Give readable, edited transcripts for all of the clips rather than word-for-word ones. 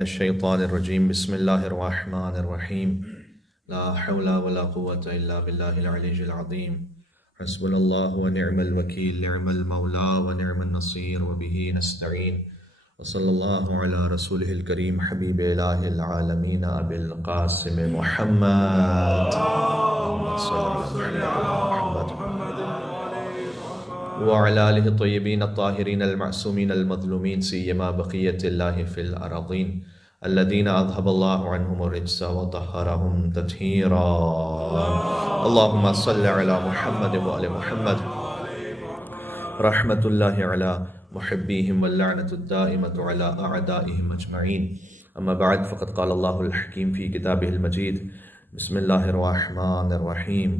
الشیطان الرجیم بسم اللہ الرحمن الرحیم لا حول ولا قوة الا باللہ العلی العظیم حسبنا اللہ ونعم الوکیل نعم المولا ونعم النصیر وبہ نستعین وصلی اللہ علی رسولہ الکریم حبیب الہ العالمین ابی القاسم محمد صلی اللہ علیہ وعلى آلہ الطیبین الطاہرین المعصومین المظلومین سیما بقیت اللہ فی الارضین الذین اذهب اللہ عنہم الرجس وطہرہم تطہیرا اللہم صل علی محمد وعلی محمد رحمت اللہ علی محبیہم واللعنۃ الدائمۃ علی اعدائہم اجمعین اما بعد فقد قال اللہ الحکیم فی کتابہ المجید بسم اللہ الرحمن الرحیم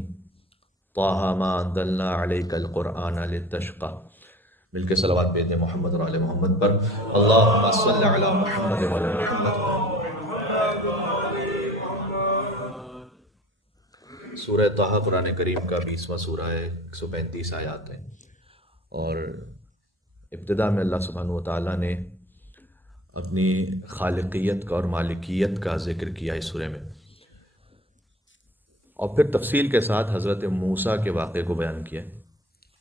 طه ما انزلنا عليك القرآن لتشقى مل کے صلوات بھیج دیں محمد اور آل محمد پر اللہم صل علی محمد و آل محمد۔ سورہ طه قرآن کریم کا 20واں سورہ ہے، 135 آیات ہیں، اور ابتدا میں اللہ سبحانہ و تعالیٰ نے اپنی خالقیت کا اور مالکیت کا ذکر کیا اس سورہ میں، اور پھر تفصیل کے ساتھ حضرت موسیٰ کے واقعے کو بیان کیا۔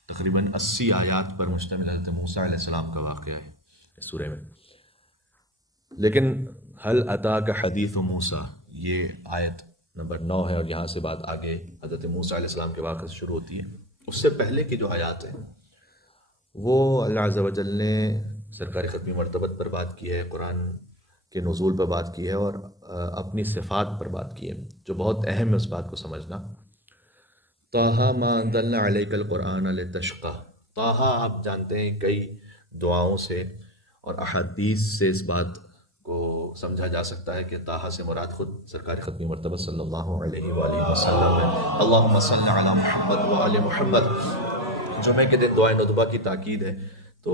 تقریباً 80 آیات پر مشتمل حضرت موسیٰ علیہ السلام کا واقعہ ہے اس سورہ میں۔ لیکن هل اتاک حدیث موسیٰ، یہ آیت نمبر 9 ہے، اور یہاں سے بات آگے حضرت موسیٰ علیہ السلام کے واقعے سے شروع ہوتی ہے۔ اس سے پہلے کی جو آیات ہیں وہ اللہ عز و جل نے سرکار ختمی مرتبت پر بات کی ہے، قرآن کے نزول پر بات کی ہے، اور اپنی صفات پر بات کی ہے، جو بہت اہم ہے اس بات کو سمجھنا۔ طه ما انزلنا علیک القرآن لتشقى، طه آپ جانتے ہیں کئی دعاؤں سے اور احادیث سے اس بات کو سمجھا جا سکتا ہے کہ طه سے مراد خود سرکار ختمی مرتبہ صلی اللہ علیہ وآلہ وسلم ہے۔ اللہم صل علی محمد و آل محمد۔ جمعے کے دن دعائے ندبہ کی تاکید ہے، تو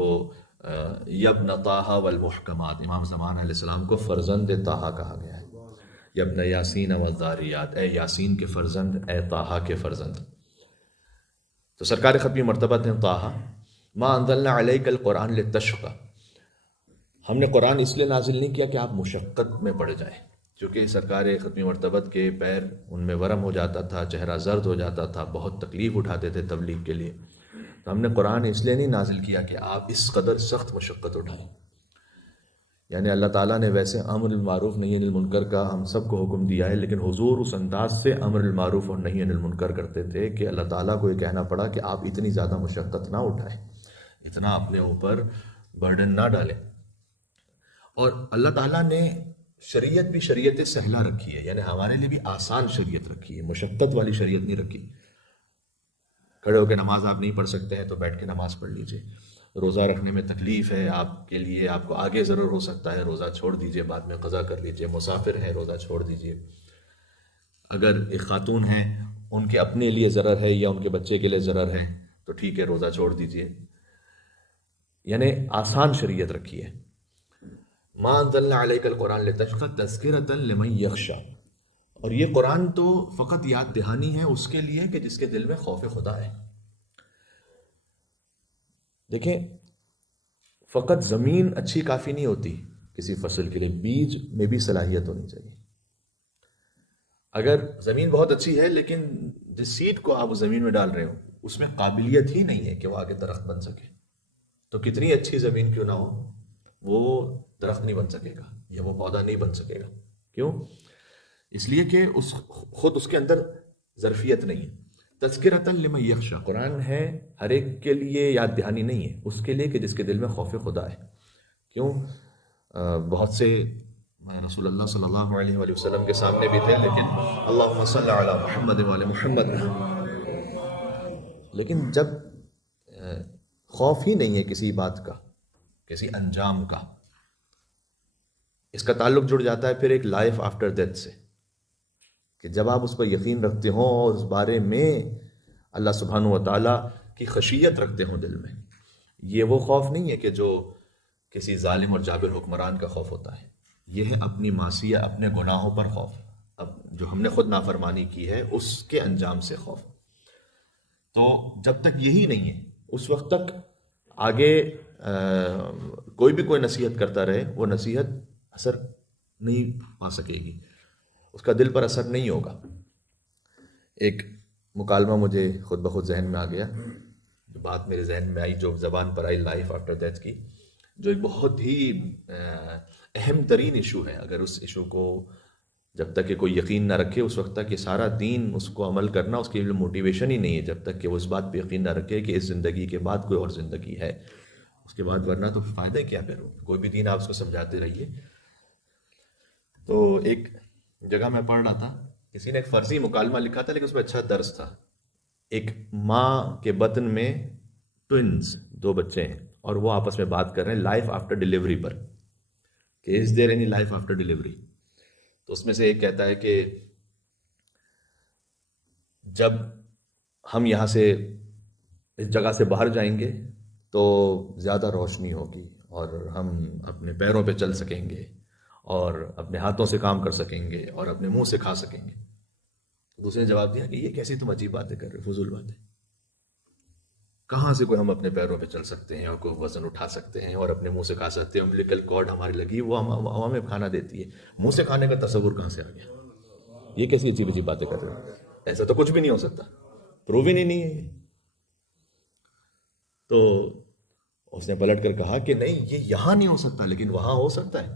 یبن طه والمحکمات، امام زمان علیہ السلام کو فرزند طه کہا گیا ہے۔ یبن یاسین والذاریات، اے یاسین کے فرزند، اے طه کے فرزند۔ تو سرکار ختمی مرتبہ ہیں طه۔ ما انزلنا علیک القرآن لتشقى، ہم نے قرآن اس لیے نازل نہیں کیا کہ آپ مشقت میں پڑ جائیں، کیونکہ سرکار ختمی مرتبت کے پیر ان میں ورم ہو جاتا تھا، چہرہ زرد ہو جاتا تھا، بہت تکلیف اٹھاتے تھے تبلیغ کے لیے۔ تو ہم نے قرآن اس لیے نہیں نازل کیا کہ آپ اس قدر سخت مشقت اٹھائیں۔ یعنی اللہ تعالیٰ نے ویسے امر بالمعروف نہی عن المنکر کا ہم سب کو حکم دیا ہے، لیکن حضور اس انداز سے امر بالمعروف اور نہی عن المنکر کرتے تھے کہ اللہ تعالیٰ کو یہ کہنا پڑا کہ آپ اتنی زیادہ مشقت نہ اٹھائیں، اتنا اپنے اوپر برڈن نہ ڈالیں۔ اور اللہ تعالیٰ نے شریعت بھی شریعت سہلہ رکھی ہے، یعنی ہمارے لیے بھی آسان شریعت رکھی ہے، مشقت والی شریعت نہیں رکھی۔ کھڑے ہو کے نماز آپ نہیں پڑھ سکتے ہیں تو بیٹھ کے نماز پڑھ لیجئے، روزہ رکھنے میں تکلیف ہے آپ کے لیے، آپ کو آگے ضرور ہو سکتا ہے، روزہ چھوڑ دیجئے، بعد میں قضا کر لیجئے، مسافر ہیں روزہ چھوڑ دیجئے۔ اگر ایک خاتون ہیں، ان کے اپنے لیے ضرر ہے یا ان کے بچے کے لیے ضرر ہے تو ٹھیک ہے، روزہ چھوڑ دیجئے۔ یعنی آسان شریعت رکھی ہے۔ ما انزلنا علیک القرآن لتشقى تذکرۃ لمن یخشی، اور یہ قرآن تو فقط یاد دہانی ہے اس کے لیے کہ جس کے دل میں خوف خدا ہے۔ دیکھیں، فقط زمین اچھی کافی نہیں ہوتی کسی فصل کے لیے، بیج میں بھی صلاحیت ہونی چاہیے۔ اگر زمین بہت اچھی ہے لیکن جس سیڈ کو آپ اس زمین میں ڈال رہے ہو اس میں قابلیت ہی نہیں ہے کہ وہ آگے درخت بن سکے، تو کتنی اچھی زمین کیوں نہ ہو وہ درخت نہیں بن سکے گا یا وہ پودا نہیں بن سکے گا۔ کیوں؟ اس لیے کہ خود اس کے اندر ظرفیت نہیں ہے۔ تذکرۃ لمن یخشی، قرآن ہے ہر ایک کے لیے یاد دہانی نہیں ہے، اس کے لیے کہ جس کے دل میں خوف خدا ہے۔ کیوں؟ بہت سے رسول اللہ صلی اللہ علیہ وآلہ وسلم کے سامنے بھی تھے، لیکن اللہم صل علی محمد وعلی محمد، لیکن جب خوف ہی نہیں ہے کسی بات کا، کسی انجام کا، اس کا تعلق جڑ جاتا ہے پھر ایک لائف آفٹر ڈیتھ سے، کہ جب آپ اس پر یقین رکھتے ہوں اور اس بارے میں اللہ سبحانہ و تعالیٰ کی خشیت رکھتے ہوں دل میں، یہ وہ خوف نہیں ہے کہ جو کسی ظالم اور جابر حکمران کا خوف ہوتا ہے، یہ ہے اپنی معصیہ، اپنے گناہوں پر خوف، اب جو ہم نے خود نافرمانی کی ہے اس کے انجام سے خوف۔ تو جب تک یہی نہیں ہے اس وقت تک آگے کوئی بھی کوئی نصیحت کرتا رہے وہ نصیحت اثر نہیں پا سکے گی، اس کا دل پر اثر نہیں ہوگا۔ ایک مکالمہ مجھے خود بخود ذہن میں آ گیا، جو بات میرے ذہن میں آئی، جو زبان پر آئی، لائف آفٹر ڈیتھ کی، جو ایک بہت ہی اہم ترین ایشو ہے۔ اگر اس ایشو کو جب تک کہ کوئی یقین نہ رکھے اس وقت تک یہ سارا دین اس کو عمل کرنا اس کے لیے موٹیویشن ہی نہیں ہے، جب تک کہ وہ اس بات پہ یقین نہ رکھے کہ اس زندگی کے بعد کوئی اور زندگی ہے اس کے بعد، ورنہ تو فائدہ کیا پھر؟ کوئی بھی دین آپ اس کو سمجھاتے رہیے۔ تو ایک جگہ میں پڑھ رہا تھا، کسی نے ایک فرضی مکالمہ لکھا تھا لیکن اس میں اچھا درس تھا۔ ایک ماں کے بطن میں ٹوئنز، 2 بچے ہیں، اور وہ آپس میں بات کر رہے ہیں لائف آفٹر ڈیلیوری پر، کہ is there any life after delivery? تو اس میں سے ایک کہتا ہے کہ جب ہم یہاں سے اس جگہ سے باہر جائیں گے تو زیادہ روشنی ہوگی اور ہم اپنے پیروں پہ چل سکیں گے اور اپنے ہاتھوں سے کام کر سکیں گے اور اپنے منہ سے کھا سکیں گے۔ دوسرے نے جواب دیا کہ یہ کیسی تم عجیب باتیں کر رہے، فضول باتیں، کہاں سے کوئی ہم اپنے پیروں پہ چل سکتے ہیں اور کوئی وزن اٹھا سکتے ہیں اور اپنے منہ سے کھا سکتے ہیں؟ امبلیکل کارڈ ہماری لگی، وہ ہمیں کھانا دیتی ہے، منہ سے کھانے کا تصور کہاں سے آ گیا؟ یہ کیسی عجیب عجیب باتیں کر رہے ہیں، ایسا تو کچھ بھی نہیں ہو سکتا، پروون ہی نہیں ہے۔ تو اس نے پلٹ کر کہا کہ نہیں، یہ یہاں نہیں ہو سکتا لیکن وہاں ہو سکتا ہے۔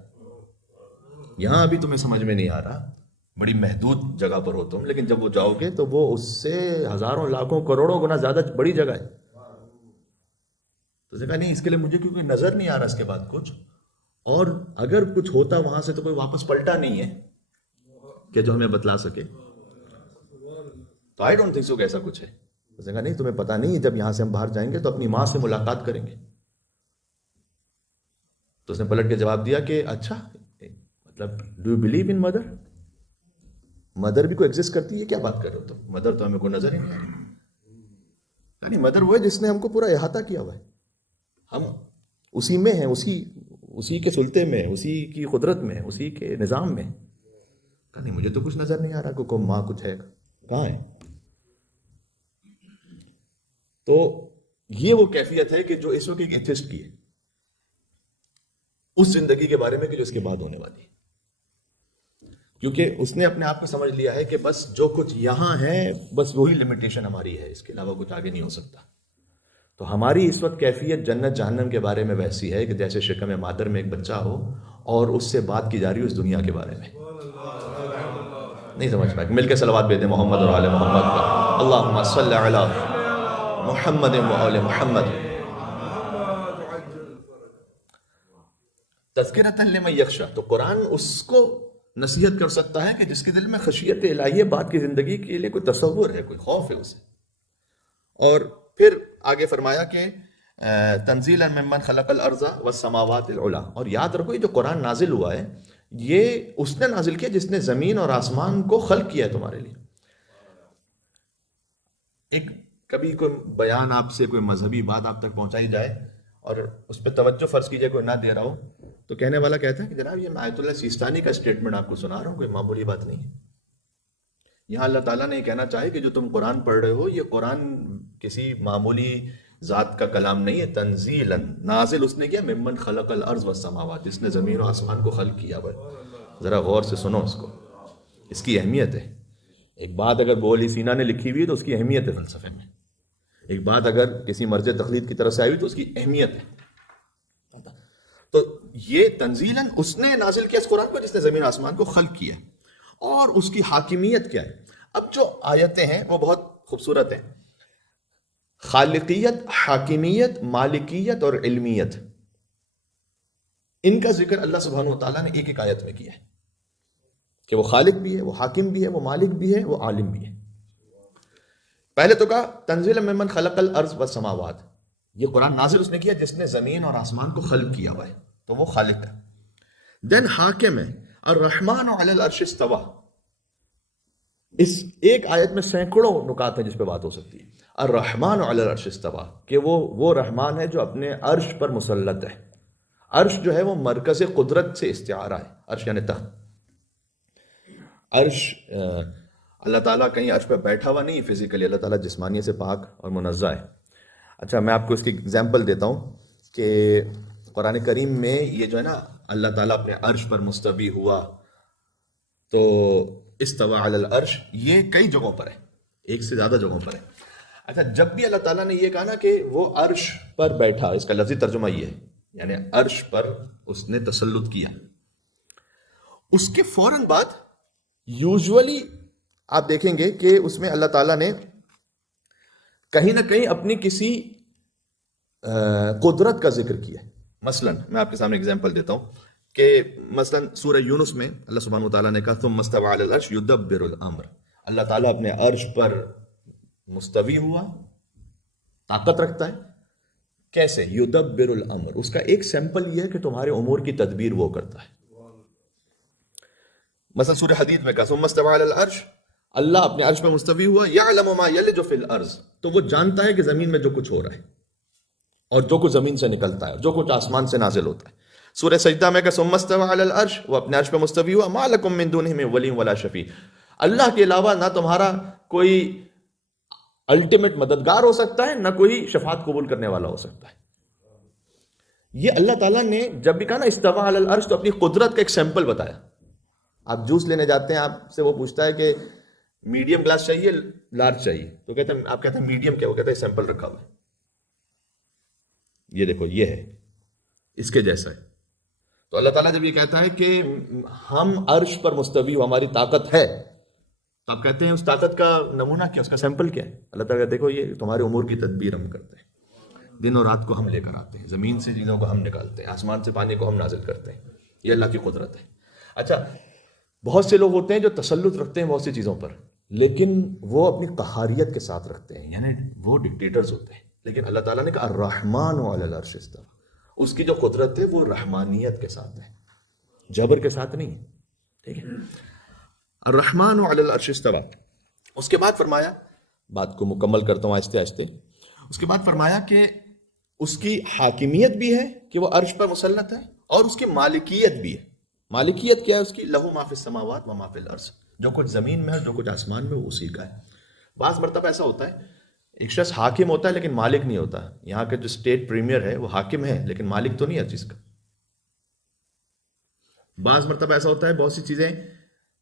یہاں ابھی تمہیں سمجھ میں نہیں آ رہا، بڑی محدود جگہ پر ہو تم، لیکن جب وہ جاؤ گے تو وہ اس سے ہزاروں لاکھوں کروڑوں گنا زیادہ بڑی جگہ ہے۔ تو اس نے کہا نہیں، اس کے لیے مجھے کیونکہ نظر نہیں آ رہا اس کے بعد کچھ، اور اگر کچھ ہوتا وہاں سے تو کوئی واپس پلٹا نہیں ہے کہ جو ہمیں بتلا سکے، تو آئی ڈونٹ تھنک سو کہ ایسا کچھ ہے۔ اس نے کہا نہیں، تمہیں پتہ نہیں، جب یہاں سے ہم باہر جائیں گے تو اپنی ماں سے ملاقات کریں گے۔ تو اس نے پلٹ کے جواب دیا کہ اچھا، مطلب do you believe in mother? Mother بھی کوئی ایگزسٹ کرتی ہے؟ کیا بات کر رہے ہو تم؟ مدر تو ہمیں کوئی نظر ہی نہیں آ رہی۔ یعنی مدر وہ ہے جس نے ہم کو پورا احاطہ کیا ہوا ہے، ہم اسی میں ہیں، اسی کے سلطے میں، اسی کی قدرت میں، اسی کے نظام میں۔ کہا نہیں، مجھے تو کچھ نظر نہیں آ رہا، کوئی ماں کچھ ہے، کہاں ہے؟ تو یہ وہ کیفیت ہے کہ جو اس وقت ایک ایتھسٹ کی ہے، اس زندگی کے بارے میں کہ جو اس کے بعد ہونے والی ہے، کیونکہ اس نے اپنے آپ کو سمجھ لیا ہے کہ بس جو کچھ یہاں ہے بس وہی لمیٹیشن ہماری ہے، اس کے علاوہ کچھ آگے نہیں ہو سکتا۔ تو ہماری اس وقت کیفیت جنت جہنم کے بارے میں ویسی ہے کہ جیسے شکم مادر میں ایک بچہ ہو اور اس سے بات کی جا رہی ہو اس دنیا کے بارے میں۔ نہیں سمجھ پائے؟ مل کے صلوات بھیجیں محمد اور آل محمد پر، اللہم صلی علی محمد و آل محمد۔ تذکرۃ لمن یخشی، تو قرآن اس کو نصیحت کر سکتا ہے کہ جس کے دل میں خشیت الہی، بعد کی زندگی کے لیے کوئی تصور ہے، کوئی خوف ہے اسے۔ اور پھر آگے فرمایا کہ تنزیلا ممن خلق الارض والسماوات العلی، اور یاد رکھو یہ جو قرآن نازل ہوا ہے یہ اس نے نازل کیا جس نے زمین اور آسمان کو خلق کیا ہے تمہارے لیے۔ ایک کبھی کوئی بیان آپ سے، کوئی مذہبی بات آپ تک پہنچائی جائے اور اس پہ توجہ فرض کیجئے کوئی نہ دے رہا ہو، تو کہنے والا کہتا ہے کہ جناب یہ میں آیت اللہ سیستانی کا اسٹیٹمنٹ آپ کو سنا رہا ہوں، کوئی معمولی بات نہیں ہے۔ یہاں اللہ تعالیٰ نے یہ کہنا چاہے کہ جو تم قرآن پڑھ رہے ہو یہ قرآن کسی معمولی ذات کا کلام نہیں ہے، تنزیلا، نازل اس نے کیا ممن خلق الارض والسماوات، جس نے زمین و آسمان کو خلق کیا ہوا ہے۔ ذرا غور سے سنو اس کو، اس کی اہمیت ہے۔ ایک بات اگر بولی سینا نے لکھی ہوئی ہے تو اس کی اہمیت ہے فلسفے میں، ایک بات اگر کسی مرجع تقلید کی طرف سے آئی ہوئی تو اس کی اہمیت ہے۔ تو یہ تنزیلاً اس نے نازل کیا اس قرآن کو جس نے زمین آسمان کو خلق کیا، اور اس کی حاکمیت کیا ہے۔ اب جو آیتیں ہیں وہ بہت خوبصورت ہیں، خالقیت، حاکمیت، مالکیت اور علمیت، ان کا ذکر اللہ سبحانہ و تعالیٰ نے ایک ایک آیت میں کیا ہے کہ وہ خالق بھی ہے، وہ حاکم بھی ہے، وہ مالک بھی ہے، وہ عالم بھی ہے۔ پہلے تو کہا تنزیل ممن خلق الارض والسماوات، یہ قرآن نازل اس نے کیا جس نے زمین اور آسمان کو خلق کیا ہوا ہے، تو وہ خالق ہے۔ دین حاکم ہے، الرحمن علی العرش استوى، اس ایک آیت میں سینکڑوں نکات ہیں جس پہ بات ہو سکتی ہے۔ الرحمن علی العرش استوى، کہ وہ رحمان ہے جو اپنے عرش پر مسلط ہے۔ عرش جو ہے وہ مرکز قدرت سے استعارہ ہے، عرش یعنی تخت۔ عرش اللہ تعالیٰ کہیں عرش پہ بیٹھا ہوا نہیں فزیکلی، اللہ تعالیٰ جسمانیت سے پاک اور منزہ ہے۔ اچھا میں آپ کو اس کی اگزامپل دیتا ہوں کہ قرآن کریم میں یہ جو ہے نا اللہ تعالیٰ اپنے عرش پر مستوی ہوا، تو استوى علی العرش یہ کئی جگہوں پر ہے، ایک سے زیادہ جگہوں پر ہے۔ اچھا، جب بھی اللہ تعالیٰ نے یہ کہا نا کہ وہ عرش پر بیٹھا، اس کا لفظی ترجمہ یہ ہے، یعنی عرش پر اس نے تسلط کیا، اس کے فوراً بعد یوزولی آپ دیکھیں گے کہ اس میں اللہ تعالیٰ نے کہیں نہ کہیں اپنی کسی قدرت کا ذکر کیا ہے۔ مثلا میں آپ کے سامنے ایگزامپل دیتا ہوں کہ مثلا سورہ یونس میں اللہ سبحانہ وتعالیٰ نے کہا ثم استوى علی العرش یدبر الامر، اللہ تعالیٰ اپنے عرش پر مستوی ہوا، طاقت رکھتا ہے۔ کیسے؟ یدبر الامر، اس کا ایک سیمپل یہ ہے کہ تمہارے امور کی تدبیر وہ کرتا ہے۔ مثلا سورہ حدید میں کہا ثم استوى علی العرش، اللہ اپنے عرش پہ مستوی ہوا، یعلم ما یلج فی الارض، تو وہ جانتا ہے کہ زمین میں جو کچھ ہو رہا ہے اور جو کچھ زمین سے نکلتا ہے، جو کچھ آسمان سے نازل ہوتا ہے۔ سورہ سجدہ میں کہا ثم استوى علی العرش، وہ اپنے عرش پہ مستوی ہوا، ما لکم من دونہ من ولی ولا شفیع، اللہ کے علاوہ نہ تمہارا کوئی الٹیمیٹ مددگار ہو سکتا ہے، نہ کوئی شفاعت قبول کرنے والا ہو سکتا ہے۔ یہ اللہ تعالیٰ نے جب بھی کہا نا استوى علی العرش، تو اپنی قدرت کا ایک سیمپل بتایا۔ آپ جوس لینے جاتے ہیں، آپ سے وہ پوچھتا ہے کہ میڈیم گلاس چاہیے لارج چاہیے، تو کہتے ہیں، آپ کہتے ہیں میڈیم کیا؟ وہ کہتا ہے سیمپل رکھا ہوا ہے، یہ دیکھو یہ ہے، اس کے جیسا ہے۔ تو اللہ تعالیٰ جب یہ کہتا ہے کہ ہم عرش پر مستوی ہو، ہماری طاقت ہے، تو آپ کہتے ہیں اس طاقت کا نمونہ کیا، اس کا سیمپل کیا ہے؟ اللہ تعالیٰ دیکھو یہ تمہارے امور کی تدبیر ہم کرتے ہیں، دن اور رات کو ہم لے کر آتے ہیں، زمین سے چیزوں کو ہم نکالتے ہیں، آسمان سے پانی کو ہم نازل کرتے ہیں، یہ اللہ کی قدرت ہے۔ اچھا، بہت سے لوگ ہوتے ہیں جو تسلط رکھتے ہیں بہت سی چیزوں پر، لیکن وہ اپنی قہاریت کے ساتھ رکھتے ہیں، یعنی وہ ڈکٹیٹرز ہوتے ہیں۔ لیکن اللہ تعالیٰ نے کہا الرحمن علی العرش استوى، اس کی جو قدرت ہے وہ رحمانیت کے ساتھ ہے، جبر کے ساتھ نہیں ہے، ٹھیک ہے؟ الرحمن علی العرش استوى۔ اس کے بعد فرمایا، بات کو مکمل کرتا ہوں آہستہ آہستہ، اس کے بعد فرمایا کہ اس کی حاکمیت بھی ہے کہ وہ عرش پر مسلط ہے، اور اس کی مالکیت بھی ہے۔ مالکیت کیا ہے اس کی؟ لہو ما فی السماوات و ما فی الارض، جو کچھ زمین میں ہے جو کچھ آسمان میں وہ اسی کا ہے۔ بعض مرتبہ ایسا ہوتا ہے ایک شخص حاکم ہوتا ہے لیکن مالک نہیں ہوتا، یہاں کے جو اسٹیٹ پریمیئر ہے وہ حاکم ہے لیکن مالک تو نہیں ہر چیز کا۔ بعض مرتبہ ایسا ہوتا ہے بہت سی چیزیں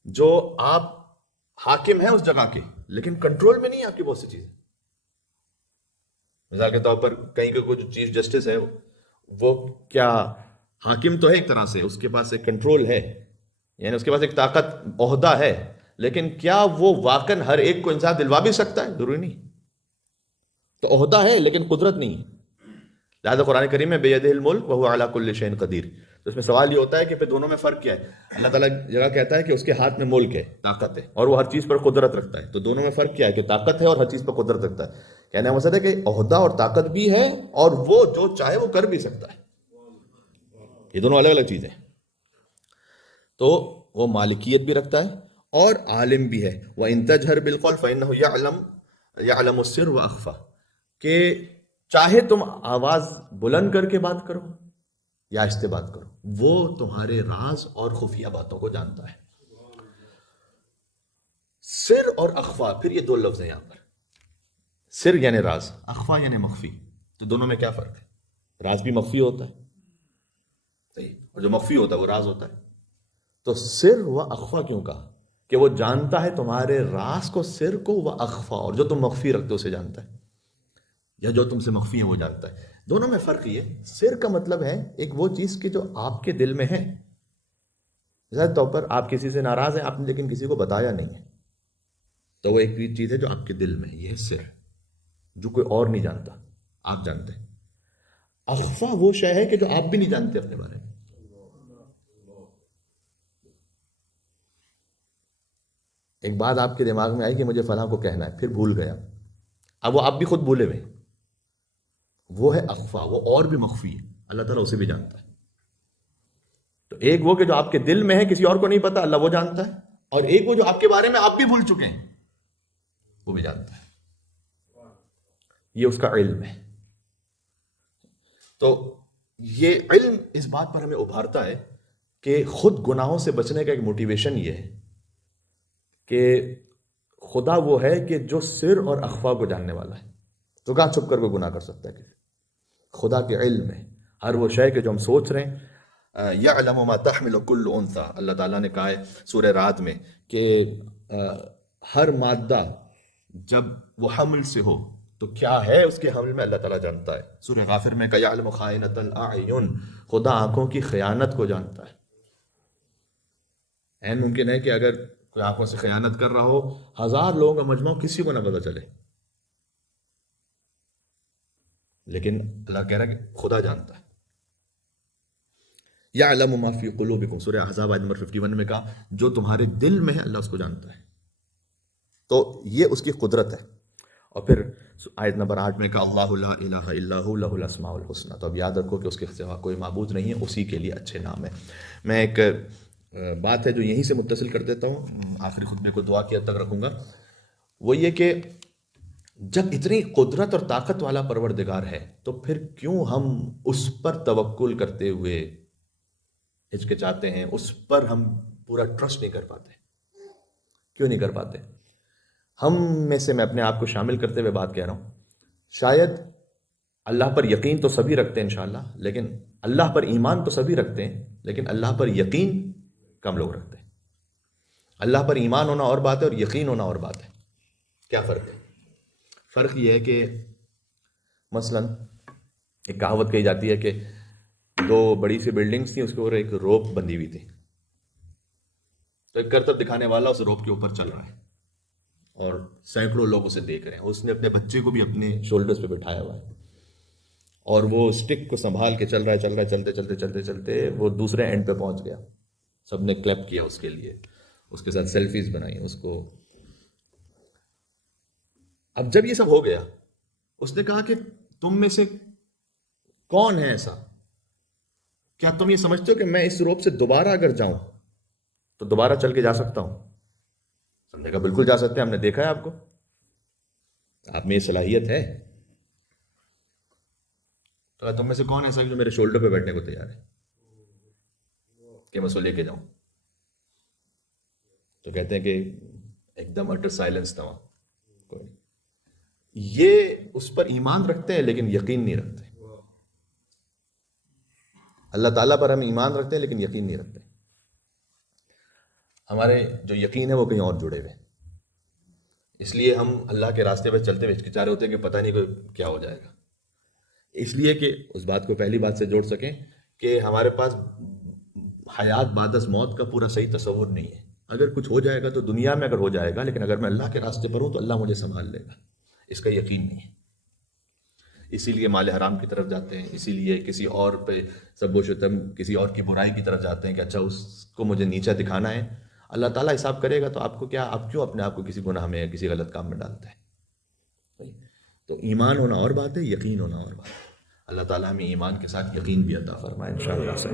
جو آپ حاکم ہیں اس جگہ کے لیکن کنٹرول میں نہیں ہے آپ کی بہت سی چیزیں۔ مثال کے طور پر کہیں کا کوئی جو چیف جسٹس ہے وہ کیا حاکم تو ہے ایک طرح سے، اس کے پاس ایک کنٹرول ہے، یعنی اس کے پاس ایک طاقت عہدہ ہے، لیکن کیا وہ واقعاً ہر ایک کو انصاف دلوا بھی سکتا ہے؟ ضروری نہیں۔ تو عہدہ ہے لیکن قدرت نہیں ہے۔ لہٰذا قرآن کریم میں بیدہ الملک وہو علی کل شیء قدیر، تو اس میں سوال یہ ہوتا ہے کہ پھر دونوں میں فرق کیا ہے؟ اللہ تعالیٰ جگہ کہتا ہے کہ اس کے ہاتھ میں ملک ہے، طاقت ہے، اور وہ ہر چیز پر قدرت رکھتا ہے، تو دونوں میں فرق کیا ہے؟ کہ طاقت ہے اور ہر چیز پر قدرت رکھتا ہے۔ کہنے کا مقصد ہے کہ عہدہ اور طاقت بھی ہے اور وہ جو چاہے وہ کر بھی سکتا ہے، یہ دونوں الگ الگ چیزیں ہیں۔ تو وہ مالکیت بھی رکھتا ہے اور عالم بھی ہے۔ وَإِن تَجْهَرْ بِالْقَوْلِ فَإِنَّهُ يَعْلَمُ السِّرَّ وَأَخْفَى، کہ چاہے تم آواز بلند کر کے بات کرو یا آہستہ بات کرو، وہ تمہارے راز اور خفیہ باتوں کو جانتا ہے۔ سر اور اخفا، پھر یہ دو لفظ ہیں یہاں پر، سر یعنی راز، اخفا یعنی مخفی، تو دونوں میں کیا فرق ہے؟ راز بھی مخفی ہوتا ہے، صحیح، اور جو مخفی ہوتا ہے وہ راز ہوتا ہے۔ تو سر و اخفا کیوں کہا؟ کہ وہ جانتا ہے تمہارے راز کو، سر کو، و اخفا، اور جو تم مخفی رکھتے ہو اسے جانتا ہے، یا جو تم سے مخفی ہے وہ جانتا ہے۔ دونوں میں فرق یہ ہے، سر کا مطلب ہے ایک وہ چیز کہ جو آپ کے دل میں ہے، ظاہر طور پر آپ کسی سے ناراض ہیں، آپ نے لیکن کسی کو بتایا نہیں ہے، تو وہ ایک چیز ہے جو آپ کے دل میں ہے، یہ ہے سر، جو کوئی اور نہیں جانتا، آپ جانتے ہیں۔ اخفا وہ شے ہے کہ جو آپ بھی نہیں جانتے اپنے بارے میں۔ ایک بات آپ کے دماغ میں آئی کہ مجھے فلاں کو کہنا ہے، پھر بھول گیا، اب وہ آپ بھی خود بھولے ہوئے، وہ ہے اخفا، وہ اور بھی مخفی ہے، اللہ تعالیٰ اسے بھی جانتا ہے۔ تو ایک وہ کہ جو آپ کے دل میں ہے، کسی اور کو نہیں پتا، اللہ وہ جانتا ہے، اور ایک وہ جو آپ کے بارے میں آپ بھی بھول چکے ہیں، وہ بھی جانتا ہے، یہ اس کا علم ہے۔ تو یہ علم اس بات پر ہمیں ابھارتا ہے کہ خود گناہوں سے بچنے کا ایک موٹیویشن یہ ہے کہ خدا وہ ہے کہ جو سر اور اخفا کو جاننے والا ہے، تو کہاں چھپ کر کوئی گناہ کر سکتا ہے؟ خدا کے علم میں ہر وہ شے کہ جو ہم سوچ رہے ہیں، یعلم ما تحمل کل انثی، اللہ تعالیٰ نے کہا ہے سورہ رعد میں کہ ہر مادہ جب وہ حمل سے ہو تو کیا ہے اس کے حمل میں اللہ تعالیٰ جانتا ہے۔ سورہ غافر میں کہ یعلم خائنۃ الاعین، خدا آنکھوں کی خیانت کو جانتا ہے۔ این ممکن ہے کہ اگر کوئی آنکھوں سے خیانت کر رہا ہو، 1000 لوگوں کا مجمع، کسی کو نہ پتہ چلے، لیکن اللہ کہہ رہا ہے کہ خدا جانتا ہے۔ یعلم ما فی قلوبکم، سورہ احزاب آیت نمبر 51 میں کہا جو تمہارے دل میں ہے اللہ اس کو جانتا ہے، تو یہ اس کی قدرت ہے۔ اور پھر آیت نمبر 8 میں کہا اللہ لا الہ الا هو لہ الاسماء الحسنی، تو اب یاد رکھو کہ اس کے سوا کوئی معبود نہیں ہے، اسی کے لیے اچھے نام ہے۔ میں ایک بات ہے جو یہیں سے متصل کر دیتا ہوں، آخری خطبے کو دعا کی حد تک رکھوں گا، وہ یہ کہ جب اتنی قدرت اور طاقت والا پروردگار ہے تو پھر کیوں ہم اس پر توکل کرتے ہوئے ہچکچاتے ہیں، اس پر ہم پورا ٹرسٹ نہیں کر پاتے؟ کیوں نہیں کر پاتے؟ ہم میں سے میں اپنے آپ کو شامل کرتے ہوئے بات کہہ رہا ہوں، شاید اللہ پر یقین تو سبھی رکھتے ہیں انشاءاللہ، لیکن اللہ پر ایمان تو سبھی رکھتے ہیں، لیکن اللہ پر یقین کم لوگ رکھتے ہیں۔ اللہ پر ایمان ہونا اور بات ہے اور یقین ہونا اور بات ہے۔ کیا فرق ہے؟ فرق یہ ہے کہ مثلا ایک کہاوت کہی جاتی ہے کہ 2 بڑی سی بلڈنگز تھیں، اس کے اوپر ایک روپ بندھی ہوئی تھی، تو ایک کرتب دکھانے والا اس روپ کے اوپر چل رہا ہے اور سینکڑوں لوگ اسے دیکھ رہے ہیں، اس نے اپنے بچے کو بھی اپنے شولڈرز پہ بٹھایا ہوا ہے اور وہ اسٹک کو سنبھال کے چل رہا ہے، چلتے چلتے وہ دوسرے اینڈ پہ پہنچ گیا، سب نے کلیپ کیا اس کے لیے، اس کے ساتھ سیلفیز بنائی اس کو۔ اب جب یہ سب ہو گیا، اس نے کہا کہ تم میں سے کون ہے ایسا، کیا تم یہ سمجھتے ہو کہ میں اس روپ سے دوبارہ اگر جاؤں تو دوبارہ چل کے جا سکتا ہوں؟ سمجھے گا بالکل جا سکتے ہیں، ہم نے دیکھا ہے آپ کو، آپ میں یہ صلاحیت ہے۔ تو تم میں سے کون ایسا جو میرے شولڈر پہ بیٹھنے کو تیار ہے کہ میں اس کو لے کے جاؤں؟ تو کہتے ہیں کہ ایک دم اٹر سائلنس تھا وہاں، کوئی نہیں۔ یہ اس پر ایمان رکھتے ہیں لیکن یقین نہیں رکھتے۔ اللہ تعالیٰ پر ہم ایمان رکھتے ہیں لیکن یقین نہیں رکھتے، ہمارے جو یقین ہے وہ کہیں اور جڑے ہوئے، اس لیے ہم اللہ کے راستے پہ چلتے ہوئے ہچکچا رہے ہوتے ہیں کہ پتہ نہیں کیا ہو جائے گا، اس لیے کہ اس بات کو پہلی بات سے جوڑ سکیں کہ ہمارے پاس حیات بعد از موت کا پورا صحیح تصور نہیں ہے۔ اگر کچھ ہو جائے گا تو دنیا میں اگر ہو جائے گا، لیکن اگر میں اللہ کے راستے پر ہوں تو اللہ مجھے سنبھال لے گا، اس کا یقین نہیں ہے۔ اسی لیے مال حرام کی طرف جاتے ہیں، اسی لیے کسی اور پہ سب و شتم، کسی اور کی برائی کی طرف جاتے ہیں کہ اچھا اس کو مجھے نیچا دکھانا ہے۔ اللہ تعالیٰ حساب کرے گا تو آپ کو کیا، آپ کیوں اپنے آپ کو کسی گناہ میں یا کسی غلط کام میں ڈالتا ہے؟ تو ایمان ہونا اور بات ہے، یقین ہونا اور بات ہے۔ اللہ تعالیٰ ہمیں ایمان کے ساتھ یقین بھی عطا فرمائے انشاءاللہ سے۔